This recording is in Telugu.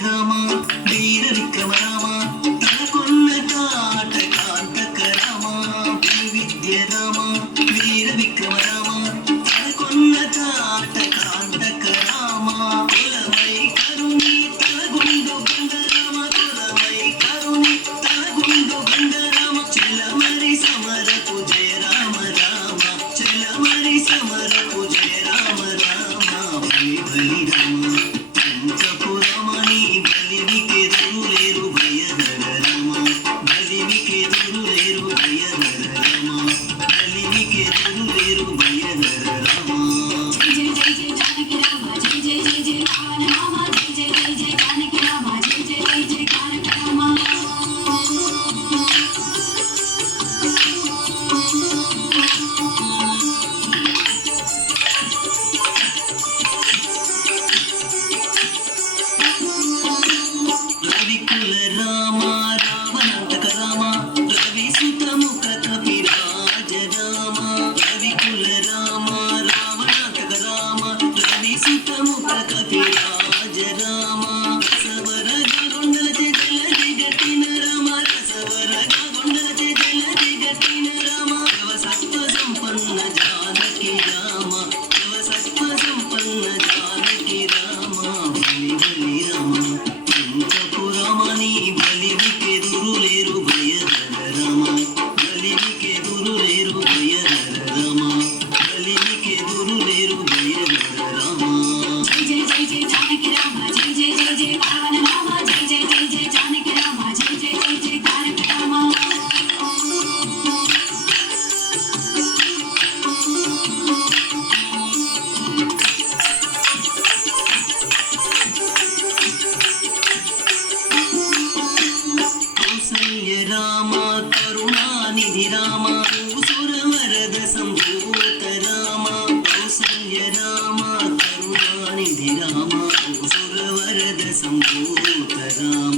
రామ వీర విక్రమ రామ తలకొన్న తాట కాంతక రామ విద్య రామ వీర విక్రమ రామ తలకొన్న తాట కాంతక రామ కులమై కరుణి తలగుండు గంగ రామ కులమై కరుణి తలగుండు గంగ రామ చెలమరి సమరపు జయ రామ రామ చెలమరి సమరపు జయ రామ రామ బలి బలి రామ రామ కరుణానిధి రామ సురవరద సంభూత రామ కౌసల్య రామ కరుణానిధి రామ సురవరద సంభూత రామ